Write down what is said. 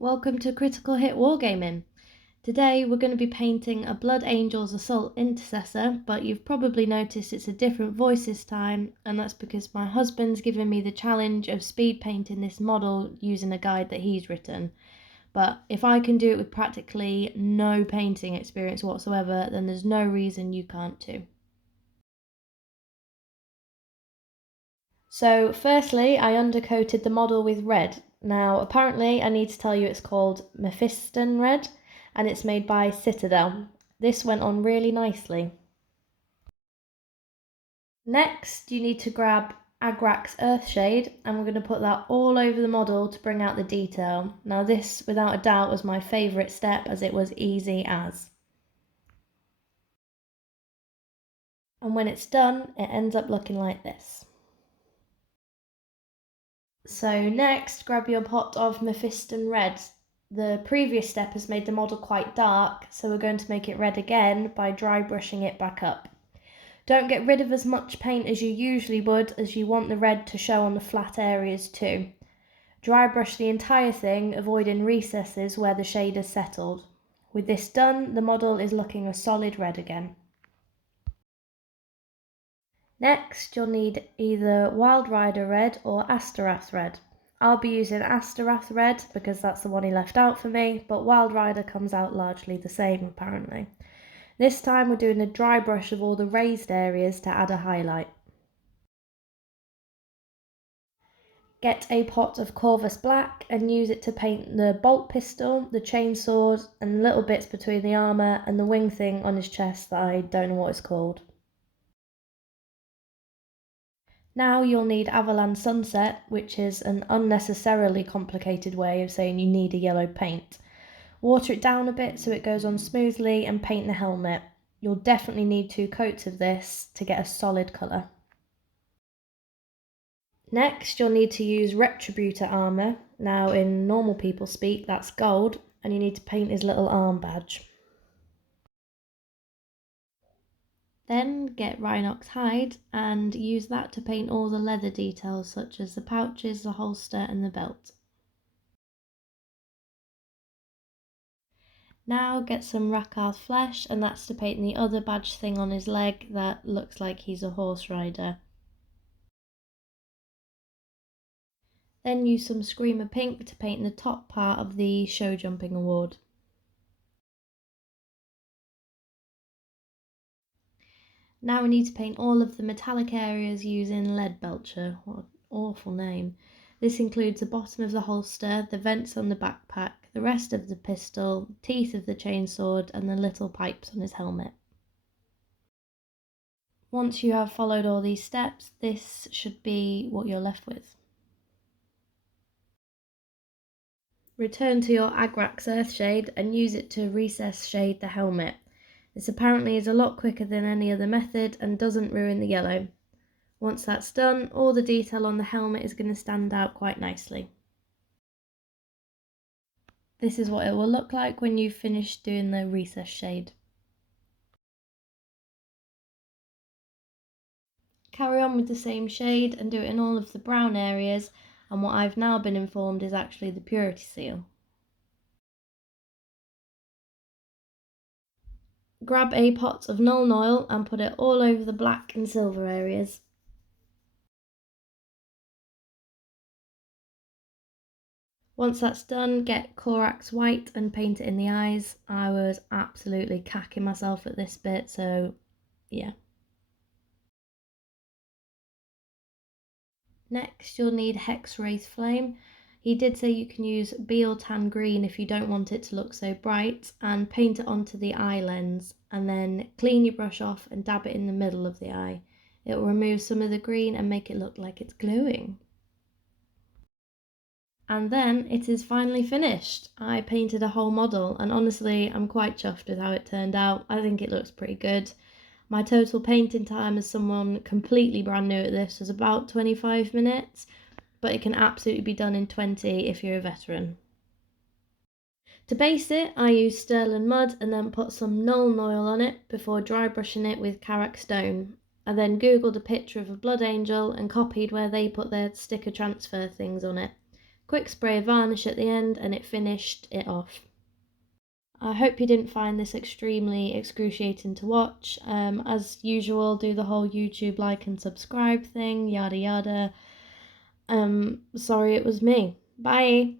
Welcome to Critical Hit Wargaming. Today we're going to be painting a Blood Angels Assault Intercessor, but you've probably noticed it's a different voice this time, and that's because my husband's given me the challenge of speed painting this model using a guide that he's written. But if I can do it with practically no painting experience whatsoever, then there's no reason you can't too. So firstly, I undercoated the model with red. Now apparently I need to tell you it's called Mephiston Red and it's made by Citadel. This went on really nicely. Next you need to grab Agrax Earthshade and we're going to put that all over the model to bring out the detail. Now this without a doubt was my favourite step as it was easy as. And when it's done it ends up looking like this. So next, grab your pot of Mephiston Red. The previous step has made the model quite dark, so we're going to make it red again by dry brushing it back up. Don't get rid of as much paint as you usually would, as you want the red to show on the flat areas too. Dry brush the entire thing, avoiding recesses where the shade has settled. With this done, the model is looking a solid red again. Next, you'll need either Wild Rider Red or Astorath Red. I'll be using Astorath Red because that's the one he left out for me, but Wild Rider comes out largely the same apparently. This time we're doing a dry brush of all the raised areas to add a highlight. Get a pot of Corvus Black and use it to paint the bolt pistol, the chainsword, and little bits between the armour and the wing thing on his chest that I don't know what it's called. Now you'll need Avalanche Sunset, which is an unnecessarily complicated way of saying you need a yellow paint. Water it down a bit so it goes on smoothly and paint the helmet. You'll definitely need 2 coats of this to get a solid colour. Next you'll need to use Retributer Armor. Now in normal people speak that's gold, and you need to paint his little arm badge. Then get Rhinox Hide and use that to paint all the leather details such as the pouches, the holster and the belt. Now get some Rakarth Flesh and that's to paint the other badge thing on his leg that looks like he's a horse rider. Then use some Screamer Pink to paint the top part of the show jumping award. Now we need to paint all of the metallic areas using Leadbelcher. What an awful name. This includes the bottom of the holster, the vents on the backpack, the rest of the pistol, teeth of the chainsword and the little pipes on his helmet. Once you have followed all these steps, this should be what you're left with. Return to your Agrax Earthshade and use it to recess shade the helmet. This apparently is a lot quicker than any other method and doesn't ruin the yellow. Once that's done, all the detail on the helmet is going to stand out quite nicely. This is what it will look like when you've finished doing the recess shade. Carry on with the same shade and do it in all of the brown areas, and what I've now been informed is actually the purity seal. Grab a pot of Nuln Oil and put it all over the black and silver areas. Once that's done, get Corax White and paint it in the eyes. I was absolutely cacking myself at this bit, so yeah. Next you'll need Hexwraith Flame. He did say you can use bee or tan green if you don't want it to look so bright, and paint it onto the eye lens and then clean your brush off and dab it in the middle of the eye. It will remove some of the green and make it look like it's glowing. And then it is finally finished. I painted a whole model and honestly I'm quite chuffed with how it turned out. I think it looks pretty good. My total painting time as someone completely brand new at this was about 25 minutes, but it can absolutely be done in 20 if you're a veteran. To base it, I used sterling mud and then put some Nuln Oil on it before dry brushing it with Corax stone. I then googled a picture of a blood angel and copied where they put their sticker transfer things on it. quick spray of varnish at the end, and it finished it off. I hope you didn't find this extremely excruciating to watch. As usual, do the whole YouTube like and subscribe thing, yada yada. Sorry it was me. Bye!